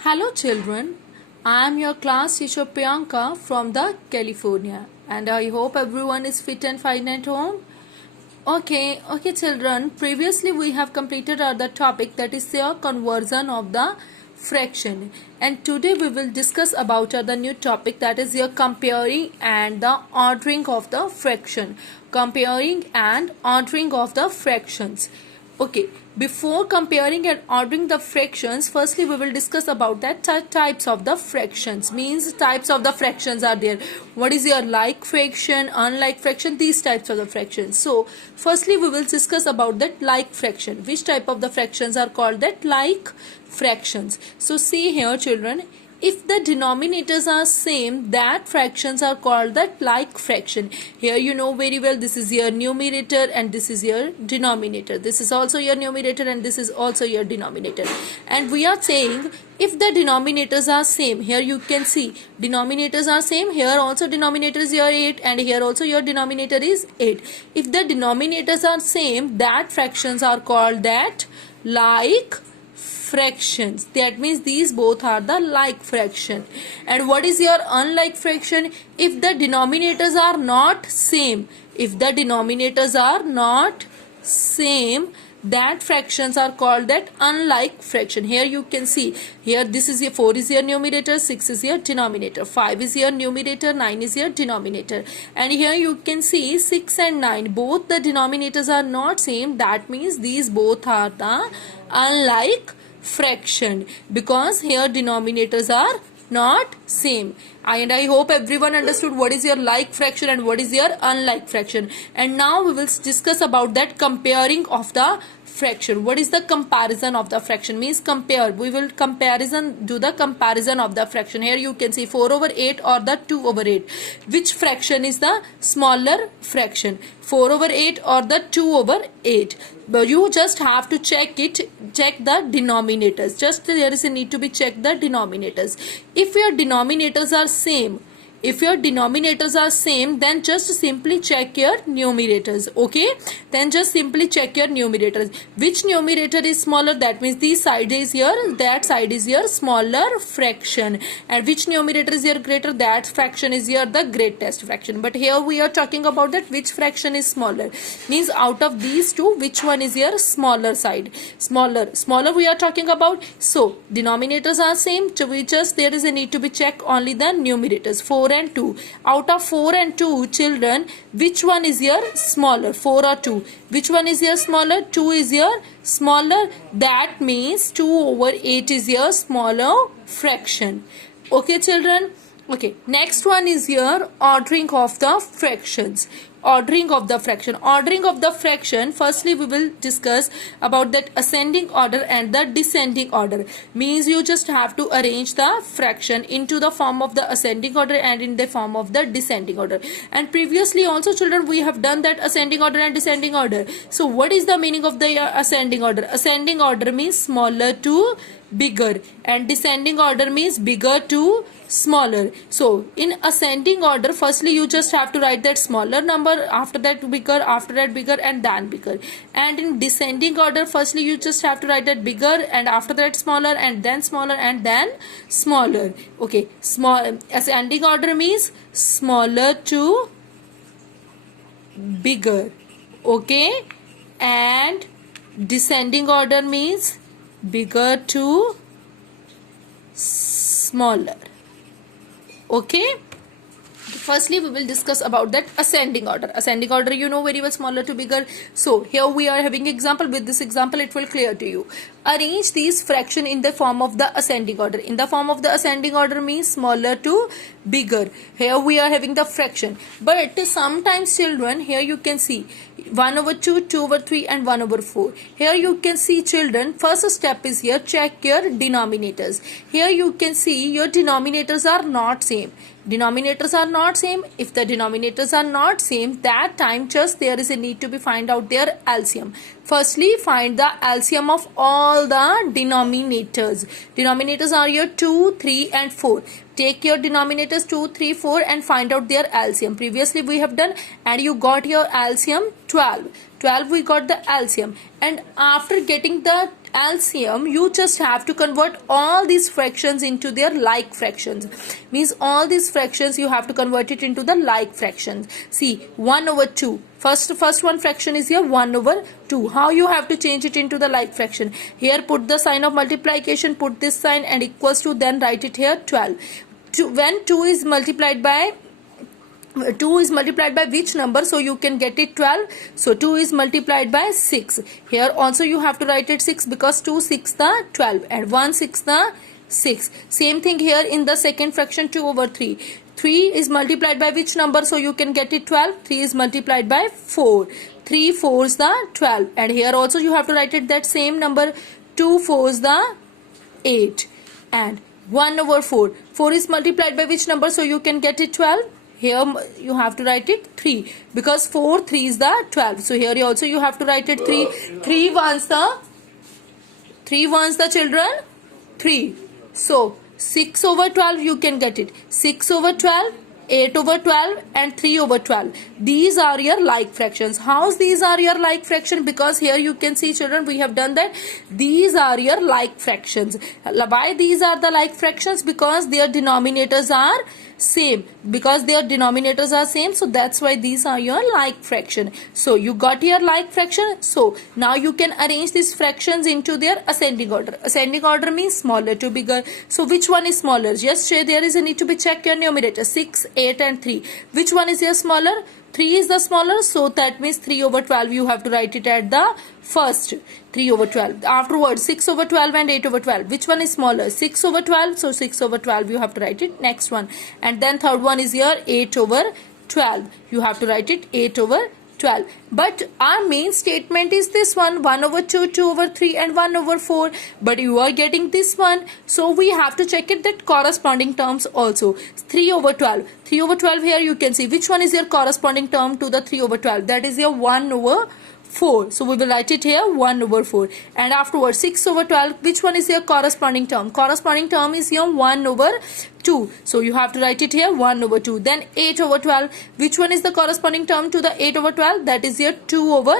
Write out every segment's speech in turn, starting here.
Hello children, I am your class teacher Priyanka from the California and I hope everyone is fit and fine at home. Okay children, previously we have completed the topic that is the conversion of the fraction, and today we will discuss about the new topic that is your comparing and the ordering of the fraction. Comparing and ordering of the fractions. Okay, before comparing and ordering the fractions, firstly we will discuss about that types of the fractions. Means types of the fractions are there. What is your like fraction, unlike fraction, these types of the fractions. So firstly we will discuss about that like fraction. Which type of the fractions are called that like fractions. So see here children, if the denominators are same, that fractions are called that like fraction. Here you know very well, this is your numerator and this is your denominator. This is also your numerator and this is also your denominator. And we are saying if the denominators are same, here you can see denominators are same, here also denominator is your 8 and here also your denominator is 8. If the denominators are same, that fractions are called that like fractions. That means these both are the like fraction. And what is your unlike fraction? If the denominators are not same, if the denominators are not same, that fractions are called that unlike fraction. Here you can see, here this is your 4 is your numerator, 6 is your denominator, 5 is your numerator, 9 is your denominator. And here you can see 6 and 9, both the denominators are not same. That means these both are the unlike fraction, because here denominators are not same. And I hope everyone understood what is your like fraction and what is your unlike fraction. And now we will discuss about that comparing of the fraction. What is the comparison of the fraction? Means compare. We will do the comparison of the fraction. Here you can see 4 over 8 or the 2 over 8. Which fraction is the smaller fraction? 4 over 8 or the 2 over 8. But you just have to check the denominators. Just there is a need to be check the denominators. If your denominators are same, then just simply check your numerators. Okay, then just simply check your numerators. Which numerator is smaller? That means this side is your, that side is your smaller fraction. And which numerator is your greater? That fraction is your the greatest fraction. But here we are talking about that which fraction is smaller. Means out of these two, which one is your smaller side? Smaller we are talking about. So denominators are same, so we just, there is a need to be check only the numerators. 4 and 2. Out of 4 and 2 children, which one is your smaller? 4 or 2? Which one is your smaller? 2 is your smaller. That means 2 over 8 is your smaller fraction. Okay children? Okay, next one is your ordering of the fractions. Ordering of the fraction. Ordering of the fraction, firstly we will discuss about that ascending order and the descending order. Means you just have to arrange the fraction into the form of the ascending order and in the form of the descending order. And previously also children we have done that ascending order and descending order. So what is the meaning of the ascending order? Ascending order means smaller to bigger and descending order means bigger to smaller. So in ascending order, firstly you just have to write that smaller number, after that bigger, after that bigger and then bigger. And in descending order, firstly you just have to write that bigger and after that smaller and then smaller and then smaller. Okay, small ascending order means smaller to bigger. Okay, and descending order means bigger to smaller. Okay, firstly we will discuss about that ascending order. Ascending order you know very well, smaller to bigger. So here we are having example. With this example it will clear to you. Arrange these fraction in the form of the ascending order. In the form of the ascending order means smaller to bigger. Here we are having the fraction, but sometimes children, here you can see 1 over 2, 2 over 3 and 1 over 4. Here you can see children, first step is here, check your denominators. Here you can see your denominators are not same. Denominators are not same. If the denominators are not same, that time just there is a need to be find out their LCM. Firstly find the LCM of all the denominators. Denominators are your 2, 3 and 4. Take your denominators 2, 3, 4 and find out their LCM. Previously we have done and you got your LCM 12. 12 we got the LCM, and after getting the LCM, you just have to convert all these fractions into their like fractions. Means all these fractions you have to convert it into the like fractions. See, 1 over 2. First one fraction is here 1 over 2. How you have to change it into the like fraction? Here put the sign of multiplication, put this sign and equals to, then write it here 12. When 2 is multiplied by which number, so you can get it 12. So 2 is multiplied by 6. Here also you have to write it 6 because 2 6 the 12 and 1 6 the 6. Same thing here in the second fraction, 2 over 3. 3 is multiplied by which number, so you can get it 12. 3 is multiplied by 4. 3 4s the 12 and here also you have to write it that same number, 2 4s the 8 and 1 over 4. 4 is multiplied by which number, so you can get it 12. Here you have to write it 3 because 4 3 is the 12. So here also you have to write it 3. 3 ones the children 3. So 6 over 12 you can get it. 6 over 12, 8 over 12 and 3 over 12. These are your like fractions. How's these are your like fraction? Because here you can see children, we have done that. These are your like fractions. Why these are the like fractions? Because their denominators are same. So that's why these are your like fraction. So you got your like fraction. So now you can arrange these fractions into their ascending order. Ascending order means smaller to bigger. So which one is smaller? Just say there is a need to be check your numerator, 6 8 and 3. Which one is your smaller? 3 is the smaller, so that means 3 over 12 you have to write it at the first. 3 over 12. Afterwards 6 over 12 and 8 over 12. Which one is smaller? 6 over 12, so 6 over 12 you have to write it next one. And then third one is here 8 over 12. You have to write it 8 over 12. But our main statement is this one, 1 over 2, 2 over 3 and 1 over 4. But you are getting this one. So we have to check it that corresponding terms also. 3 over 12. 3 over 12 here you can see. Which one is your corresponding term to the 3 over 12? That is your 1 over 4. So we will write it here 1 over 4. And afterwards 6 over 12. Which one is your corresponding term? Corresponding term is your 1 over 2. So you have to write it here 1 over 2. Then 8 over 12. Which one is the corresponding term to the 8 over 12? That is your 2 over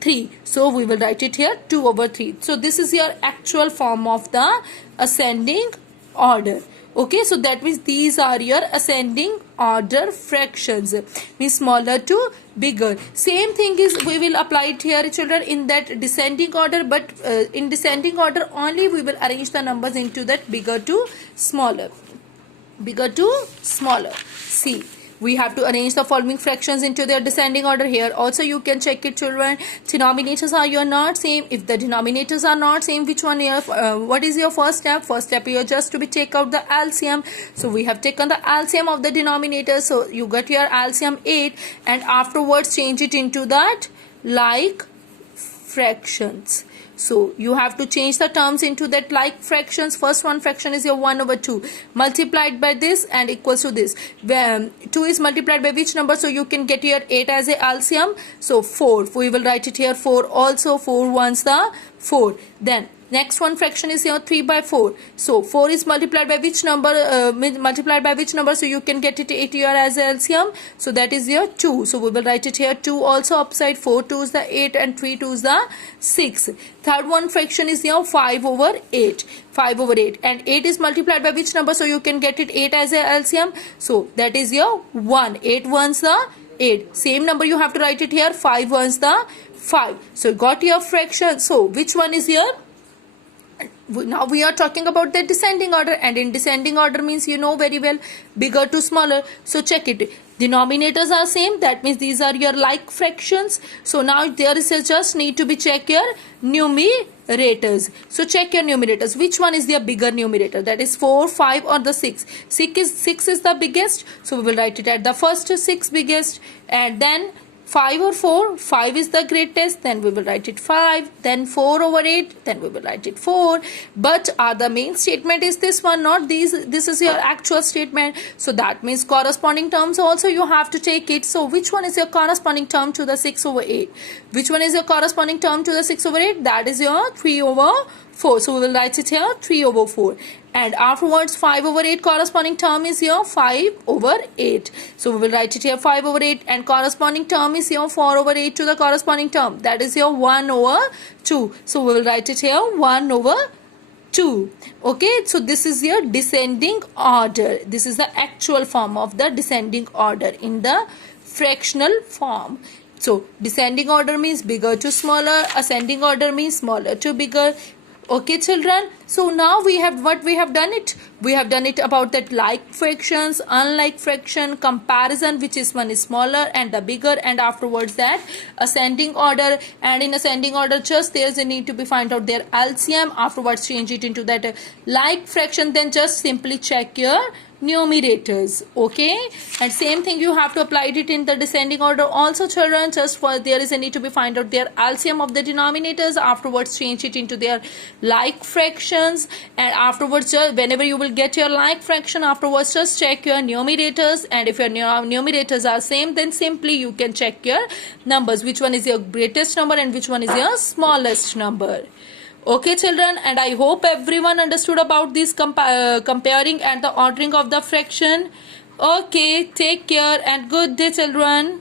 3. So we will write it here 2 over 3. So this is your actual form of the ascending order. Okay, so that means these are your ascending order fractions, means smaller to bigger. Same thing is we will apply it here children in that descending order, but in descending order only we will arrange the numbers into that bigger to smaller. See, we have to arrange the following fractions into their descending order. Here also you can check it children. Denominators are your not same. If the denominators are not same, which one here? What is your first step? First step here just to be take out the LCM. So we have taken the LCM of the denominator. So you got your LCM 8 and afterwards change it into that like fractions. So you have to change the terms into that like fractions. First one fraction is your 1 over 2 multiplied by this and equals to this. When 2 is multiplied by which number? So you can get your 8 as a LCM. So 4. We will write it here 4 also. 4 ones the 4. Then next one fraction is here 3 by 4. So 4 is multiplied by which number? So you can get it 8 here as a LCM. So that is your 2. So we will write it here 2 also upside. 4 2 is the 8 and 3 2 is the 6. Third one fraction is here 5 over 8. 5 over 8 and 8 is multiplied by which number? So you can get it 8 as a LCM. So that is your 1. 8 ones the 8. Same number you have to write it here. 5 ones the 5. So got your fraction. So which one is here? Now we are talking about the descending order, and in descending order means you know very well bigger to smaller. So check it. Denominators are same. That means these are your like fractions. So now there is a just need to be check your numerators. So check your numerators. Which one is the bigger numerator? That is 4, 5 or the 6. 6 is the biggest. So we will write it at the first 6 biggest, and then 5 or 4, 5 is the greatest, then we will write it 5, then 4 over 8, then we will write it 4. But the main statement is this one, not these. This is your actual statement. So that means corresponding terms also you have to take it. So which one is your corresponding term to the 6 over 8? Which one is your corresponding term to the 6 over 8? That is your 3 over 4. So we will write it here 3 over 4. And afterwards 5 over 8 corresponding term is here 5 over 8. So we will write it here 5 over 8, and corresponding term is here 4 over 8 to the corresponding term. That is here 1 over 2. So we will write it here 1 over 2. Okay, so this is your descending order. This is the actual form of the descending order in the fractional form. So descending order means bigger to smaller, ascending order means smaller to bigger. Okay children, so now we have done it about that like fractions, unlike fraction, comparison, which is one is smaller and the bigger, and afterwards that ascending order. And in ascending order, just there's a need to be find out their LCM, afterwards change it into that like fraction, then just simply check your numerators. Okay, and same thing you have to apply it in the descending order also children. Just for there is a need to be find out their LCM of the denominators, afterwards change it into their like fractions, and afterwards whenever you will get your like fraction, afterwards just check your numerators, and if your numerators are same, then simply you can check your numbers, which one is your greatest number and which one is your smallest number. Okay children, and I hope everyone understood about this comparing and the ordering of the fraction. Okay, take care and good day children.